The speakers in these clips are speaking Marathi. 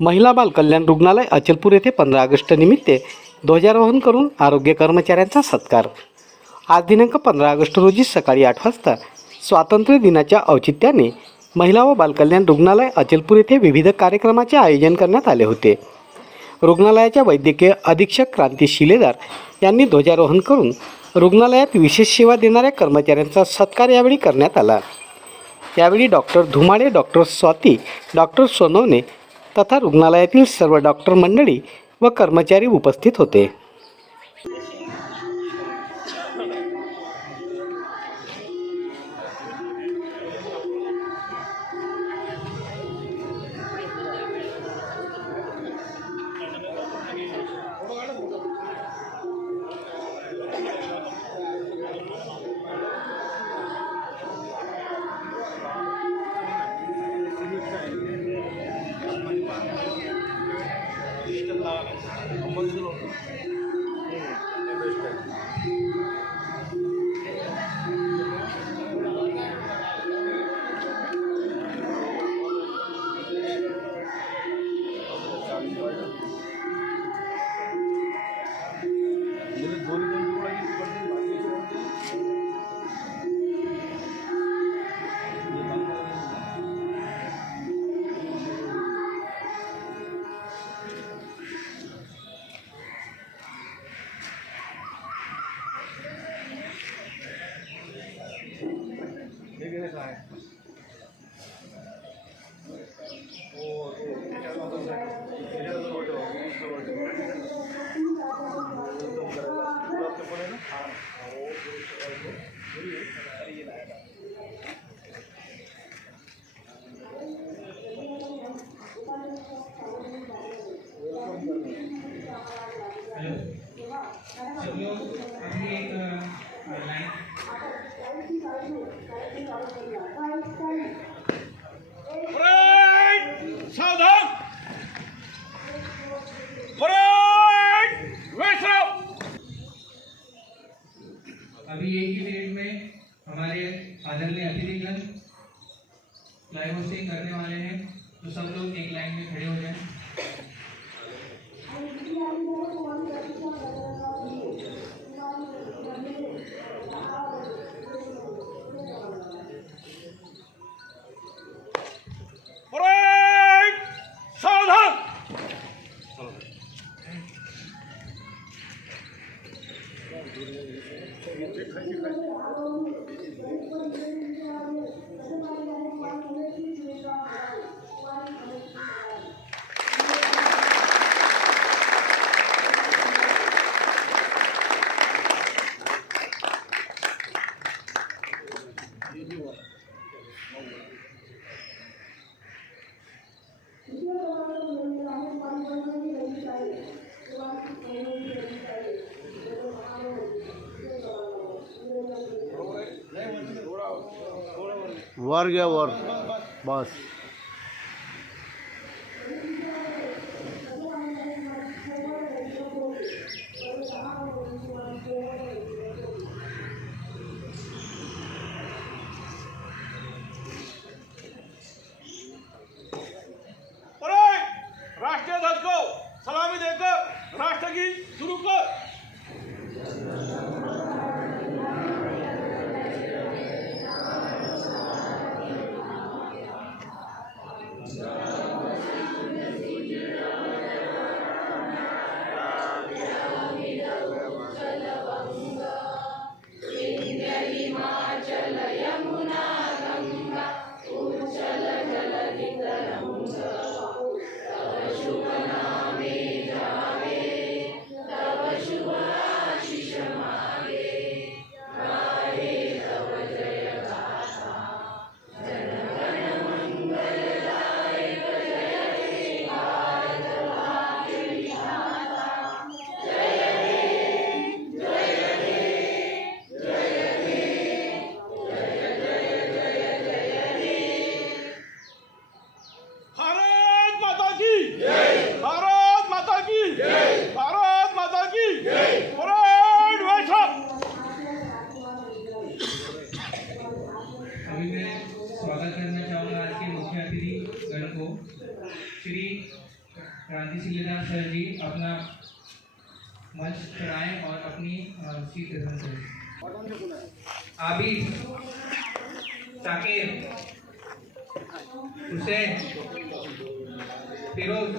महिला बाल कल्याण रुग्णालय अचलपूर येथे पंधरा ऑगस्ट निमित्त ध्वजारोहण करून आरोग्य कर्मचाऱ्यांचा सत्कार. आज दिनांक पंधरा ऑगस्ट रोजी सकाळी आठ वाजता स्वातंत्र्य दिनाच्या औचित्याने महिला व बालकल्याण रुग्णालय अचलपूर येथे विविध कार्यक्रमाचे आयोजन करण्यात आले होते. रुग्णालयाच्या वैद्यकीय अधीक्षक क्रांती शिलेदार यांनी ध्वजारोहण करून रुग्णालयात विशेष सेवा देणाऱ्या कर्मचाऱ्यांचा सत्कार यावेळी करण्यात आला. यावेळी doctor Dhumale doctor Swati doctor Sonawane तथा रुग्णालयातील सर्व डॉक्टर मंडळी व कर्मचारी उपस्थित होते. 38你说是啥东西？我我今天是啥子？我今天是关注那军事装备，关注那个。वर्ग वर्ग बस. आबिद साकिर हुसैन। फिरोज।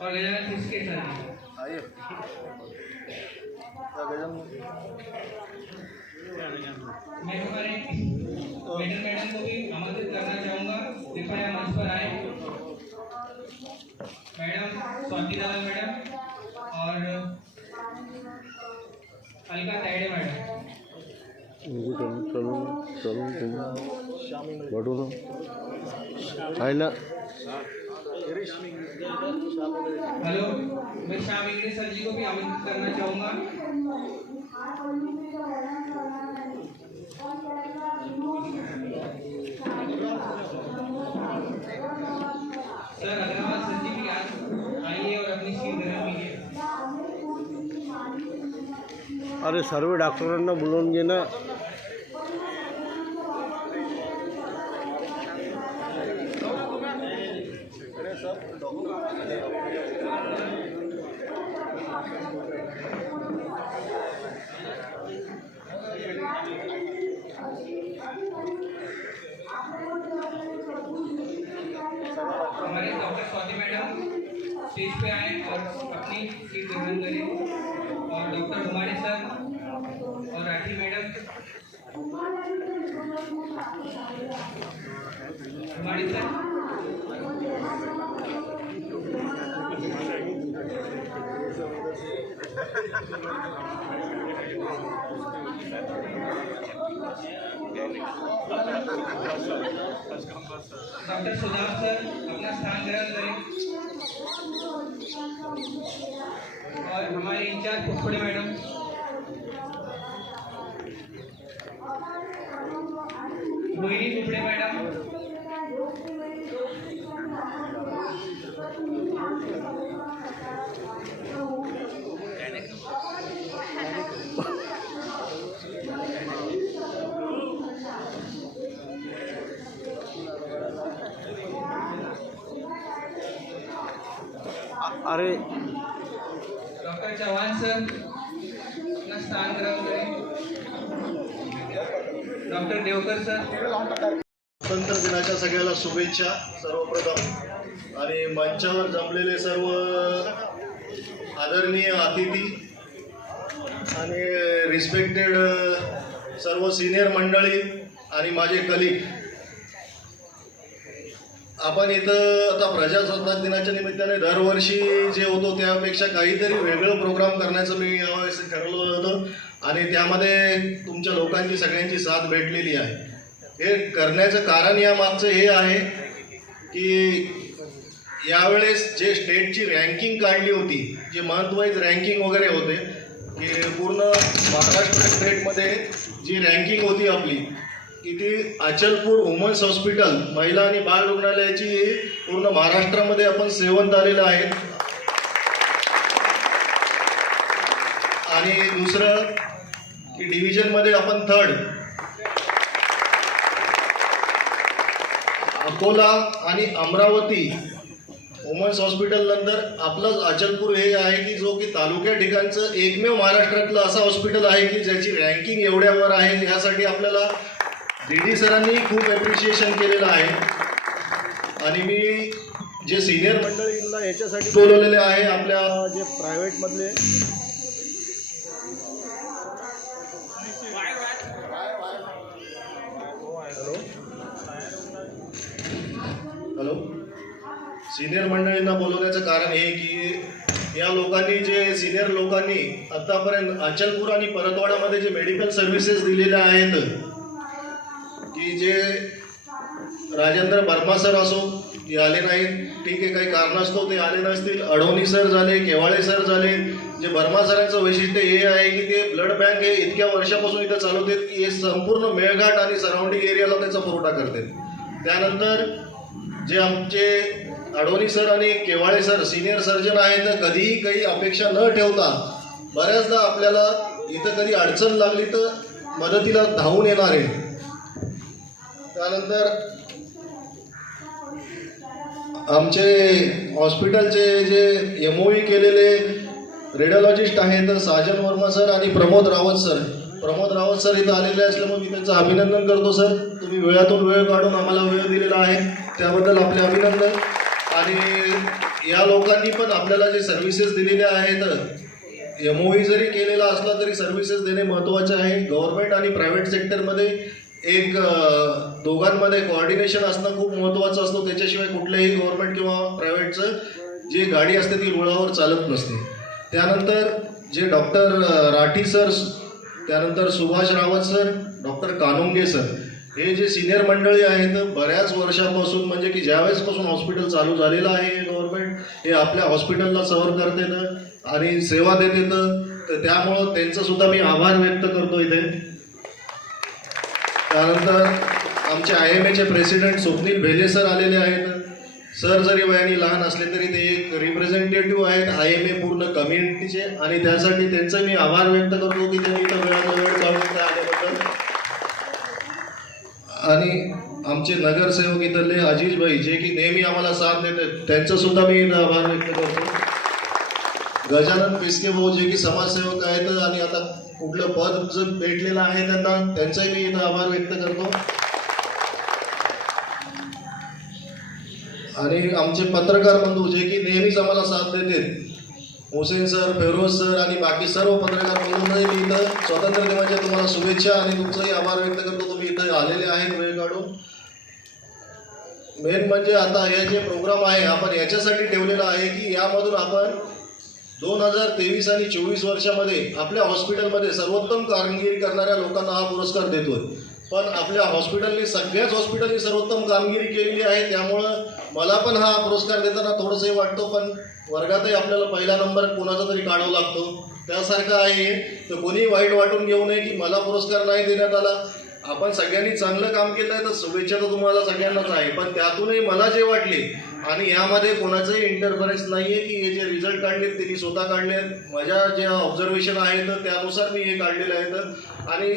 और गजानन किसके सर मैं? हमारे मैडम मैडम को भी आमंत्रित करना चाहूँगा। कृपया मंच पर आए। मैडम स्वाति दलाल मैडम और अलका तायडे मैडम। मुझे चलो चलो चलो बढ़ो तो है ना हेलो मैं श्याम इंगड़ी सर जी को भी आमंत्रित करना चाहूँगा। अरे सर्व डॉक्टरांना बोलवून घेणं हमारे डॉक्टर स्वाति मैडम स्टेज पे आए और अपनी सीट ग्रहण करें और डॉक्टर हुमारे सर और राठी मैडम हुमारे सर डॉक्टर सुधार सर अपना स्थान ग्रहण करें। और हमारे इंचार्ज फुफड़े मैडम। अरे. डॉक्टर चौहान सर स्थान डॉक्टर देवकर सर. स्वातंत्र्य दिनाच्या सगळ्याला शुभेच्छा सर्वप्रथम. आणि मंचावर जमलेले सर्व आदरणीय अतिथी आणि रिस्पेक्टेड सर्व सिनियर मंडळी आणि माझे कलिग आपण इथं आता प्रजासत्ताक दिनाच्या निमित्ताने दरवर्षी जे होतो त्यापेक्षा काहीतरी वेगळं प्रोग्राम करण्याचं मी यावेळेस ठरवलं होतं. आणि त्यामध्ये तुमच्या लोकांची सगळ्यांची साथ भेटलेली आहे. हे करण्याचं कारण यामागचं हे आहे की यावेळेस जे स्टेटची रँकिंग काढली होती जे मंथवाईज रँकिंग वगैरे होते की पूर्ण महाराष्ट्र स्टेटमध्ये जी रँकिंग होती आपली की ती अचलपूर वुमन्स हॉस्पिटल महिला आणि बाल रुग्णालयाची पूर्ण महाराष्ट्रामध्ये आपण सेवंत आलेलं आहे. आणि दुसरं की डिव्हिजनमध्ये आपण थर्ड अकोला आणि अमरावती वुमन्स हॉस्पिटल नंतर आपलंच अचलपूर हे आहे की जो की तालुक्या ठिकाणचं एकमेव महाराष्ट्रातलं असं हॉस्पिटल आहे की ज्याची रँकिंग एवढ्यावर आहे. यासाठी आपल्याला डी डी सरांनी खूप ॲप्रिशिएशन केलेलं आहे. आणि मी जे सिनियर मंडळींना याच्यासाठी बोलवलेले आहे आपल्या जे प्रायव्हेटमधले सिनियर मंडळींना बोलवण्याचं कारण हे की या लोकांनी जे सिनियर लोकांनी आतापर्यंत अचलपूर आणि परतवाडामध्ये जे मेडिकल सर्व्हिसेस दिलेल्या आहेत की जे राजेंद्र वर्मा सर असो ते आले नाहीत. ठीक आहे काही कारणास्तव ते आले नसतील. अडोणी सर झाले केवाळे सर झाले. जे वर्मा सरांचं वैशिष्ट्य हे आहे की ते ब्लड बँक हे इतक्या वर्षापासून इथं चालवतात की हे संपूर्ण मेळघाट आणि सराउंडिंग एरियाला त्याचा पुरवठा करतात. त्यानंतर जे आमचे अडोनी सर आणि केवाळे सर सिनियर सर्जन आहेत तर कधीही काही अपेक्षा न ठेवता बऱ्याचदा आपल्याला इथं कधी अडचण लागली तर मदतीला धावून येणार आहे. त्यानंतर आमचे हॉस्पिटलचे जे एमओई केलेले रेडिओलॉजिस्ट आहेत साजन वर्मा सर आणि प्रमोद रावत सर. प्रमोद रावत सर इथं आलेले असल्यामुळे मी त्यांचं अभिनंदन करतो सर. तुम्ही वेळातून वेळ काढून आम्हाला वेळ दिलेला आहे. त्याबद्दल आपले अभिनंदन. आणि या लोकांनी पण आपल्याला जे सर्व्हिसेस दिलेल्या आहेत एम ओ जरी केलेला असला तरी सर्व्हिसेस देणे महत्त्वाचे आहे. गव्हर्नमेंट आणि प्रायव्हेट सेक्टरमध्ये एक दोघांमध्ये कोऑर्डिनेशन असणं खूप महत्त्वाचं असतं. त्याच्याशिवाय कुठल्याही गव्हर्नमेंट किंवा प्रायव्हेटचं जे गाडी असते ती रुळावर चालत नसते. त्यानंतर जे डॉक्टर राठी सर त्यानंतर Subhash Rawat sir doctor Kanunge sir हे जे सिनियर मंडळी आहेत बऱ्याच वर्षांपासून म्हणजे की ज्यावेळेसपासून हॉस्पिटल चालू झालेलं आहे गव्हर्नमेंट हे आपल्या हॉस्पिटलला सर्व करते आणि सेवा देते तर त्यामुळं त्यांचं सुद्धा मी आभार व्यक्त करतो इथे. त्यानंतर आमचे आय एम एचे प्रेसिडेंट स्वप्नील भेले सर आलेले आहेत. सर जरी वयाने लहान असले तरी ते एक रिप्रेझेंटेटिव्ह आहेत आय एम ए पूर्ण कम्युनिटीचे आणि त्यासाठी त्यांचं मी आभार व्यक्त करतो की त्यांनी इथं वेळाचा वेळ काढून आल्याबद्दल. आणि आमचे नगरसेवक इथले अजिजभाई जे की नेहमी आम्हाला साथ देतात त्यांचं सुद्धा मी इथं आभार व्यक्त करतो. गजानन पिस्के भाऊ जे की समाजसेवक आहेत आणि आता कुठलं पद जर भेटलेलं आहे त्यांना त्यांचाही मी इथं आभार व्यक्त करतो. आणि आमचे पत्रकार बंधू जे की नेहमीच आम्हाला साथ देते हुसेन सर फेरोज सर आणि बाकी सर्व पत्रकार बंधूंनाही मी इथं स्वातंत्र्य दिनाच्या तुम्हाला शुभेच्छा आणि तुमचाही आभार व्यक्त करतो. तुम्ही इथं आलेले आहेत वेळ काढून. मेन म्हणजे आता हे जे प्रोग्राम आहे आपण याच्यासाठी ठेवलेला आहे की यामधून आपण दोन हजार तेवीस आणि चोवीस वर्षामध्ये आपल्या हॉस्पिटलमध्ये सर्वोत्तम कामगिरी करणाऱ्या लोकांना हा पुरस्कार देतोय. पण आपल्या हॉस्पिटलनी सगळ्याच हॉस्पिटलनी सर्वोत्तम कामगिरी केलेली आहे. त्यामुळं मला पण हा पुरस्कार देताना थोडंसंही वाटतो पण वर्गातही आपल्याला पहिला नंबर कोणाचा तरी काढावा लागतो. त्यासारखं आहे. तर कोणी वाईट वाटून घेऊ नये की मला पुरस्कार नाही देण्यात आला. आपण सगळ्यांनी चांगलं काम केलं आहे तर शुभेच्छा तर तुम्हाला सगळ्यांनाच आहे. पण त्यातूनही मला जे वाटले आणि यामध्ये कोणाचंही इंटरफरन्स नाही आहे की हे जे रिझल्ट काढलेत आहेत मी स्वतः आहेत माझ्या ज्या ऑब्झर्वेशन आहेत त्यानुसार मी हे काढलेलं आहे. आणि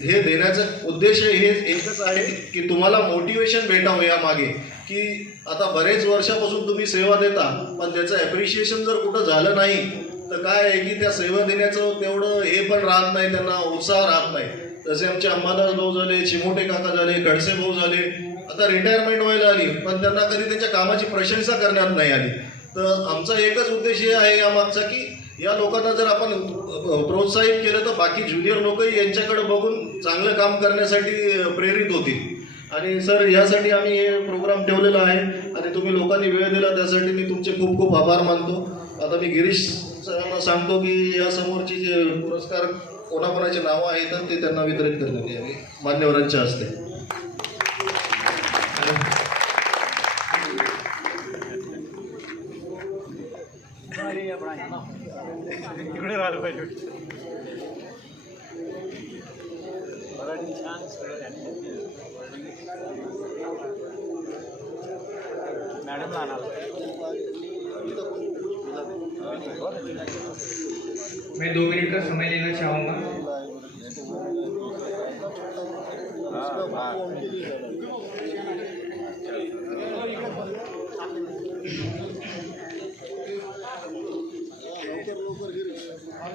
हे देण्याचं उद्देश हे एकच आहे की तुम्हाला मोटिवेशन भेटावं यामागे. की आता बरेच वर्षापासून तुम्ही सेवा देता पण त्याचं ॲप्रिशिएशन जर कुठं झालं नाही तर काय आहे की त्या सेवा देण्याचं तेवढं हे पण राहत नाही त्यांना उत्साह राहत नाही. जसे आमचे अंबादास भाऊ झाले चिमोटे काका झाले खडसे भाऊ झाले आता रिटायरमेंट व्हायला आली पण त्यांना कधी त्यांच्या कामाची प्रशंसा करण्यात नाही आली. तर आमचा एकच उद्देश हे आहे यामागचा की या लोकांना जर आपण प्रोत्साहित केलं तर बाकी ज्युनियर लोकही यांच्याकडे बघून चांगलं काम करण्यासाठी प्रेरित होतील. आणि सर यासाठी आम्ही हे प्रोग्राम ठेवलेला आहे आणि तुम्ही लोकांनी वेळ दिला त्यासाठी मी तुमचे खूप खूप आभार मानतो. आता मी गिरीश सरांना सांगतो की यासमोरचे जे पुरस्कार कोणाकोणाचे नावं आहेत ते त्यांना वितरित करण्यात यावे. मान्यवरांच्या हस्ते.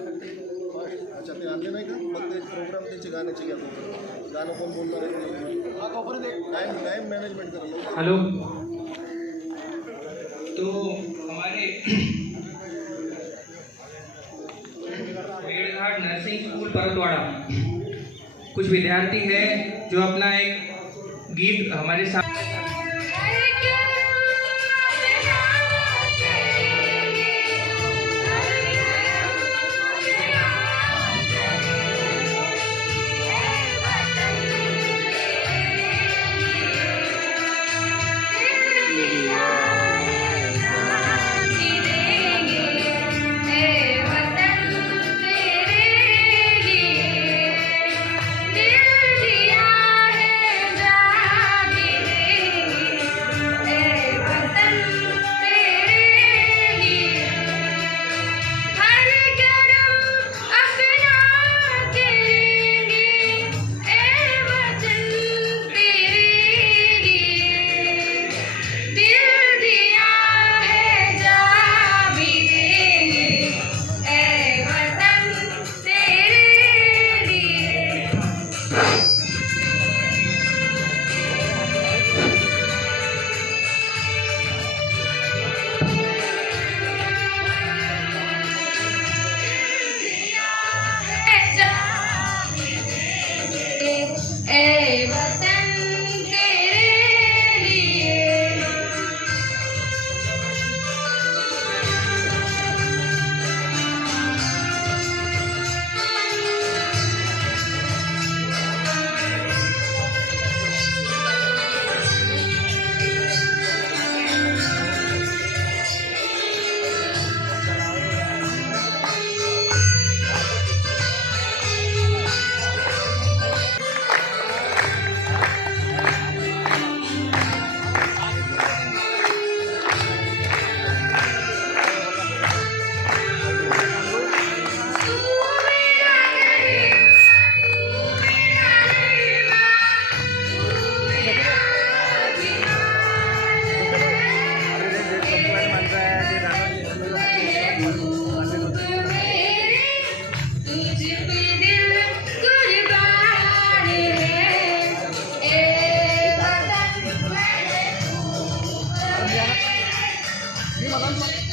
अच्छा ते आणले नाही का फक्त एक प्रोग्राम त्यांचे गाण्याचे घ्या गाणं कोण बोलणार आहे टाईम टाईम मॅनेजमेंट करा हेलो। तो हमारे भेड़घाट नर्सिंग स्कूल परतवाड़ा कुछ विद्यार्थी है जो अपना एक गीत हमारे साथ ना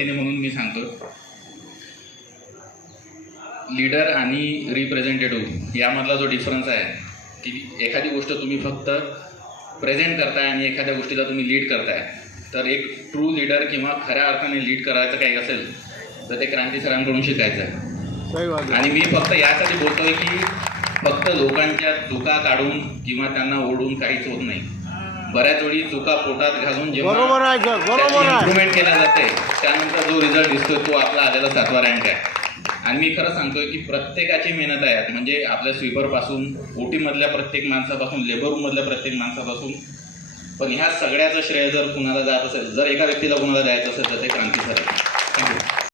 वतीने म्हणून मी सांगतो लीडर आणि रिप्रेझेंटेटिव्ह यामधला जो डिफरन्स आहे की एखादी गोष्ट तुम्ही फक्त प्रेझेंट करताय आणि एखाद्या गोष्टीला तुम्ही लीड करताय. तर एक ट्रू लीडर किंवा खऱ्या अर्थाने लीड करायचं काही असेल तर ते क्रांती सरांकडून शिकायचं आहे. आणि मी फक्त यासाठी बोलतोय की फक्त लोकांच्या चुका काढून किंवा त्यांना ओढून काहीच होत नाही. बऱ्याच वेळी चुका पोटात घालून इम्प्रुव्हमेंट केल्या जाते त्यानंतर जो रिझल्ट दिसतोय तो आपला आलेला सातवा रँक आहे. आणि मी खरं सांगतोय की प्रत्येकाची मेहनत आहे म्हणजे आपल्या स्वीपरपासून ओटी मधल्या प्रत्येक माणसापासून लेबर रूम मधल्या प्रत्येक माणसापासून. पण ह्या सगळ्याचं श्रेय जर कुणाला जात असेल जर एका व्यक्तीला कुणाला द्यायचं असेल तर ते क्रांती सर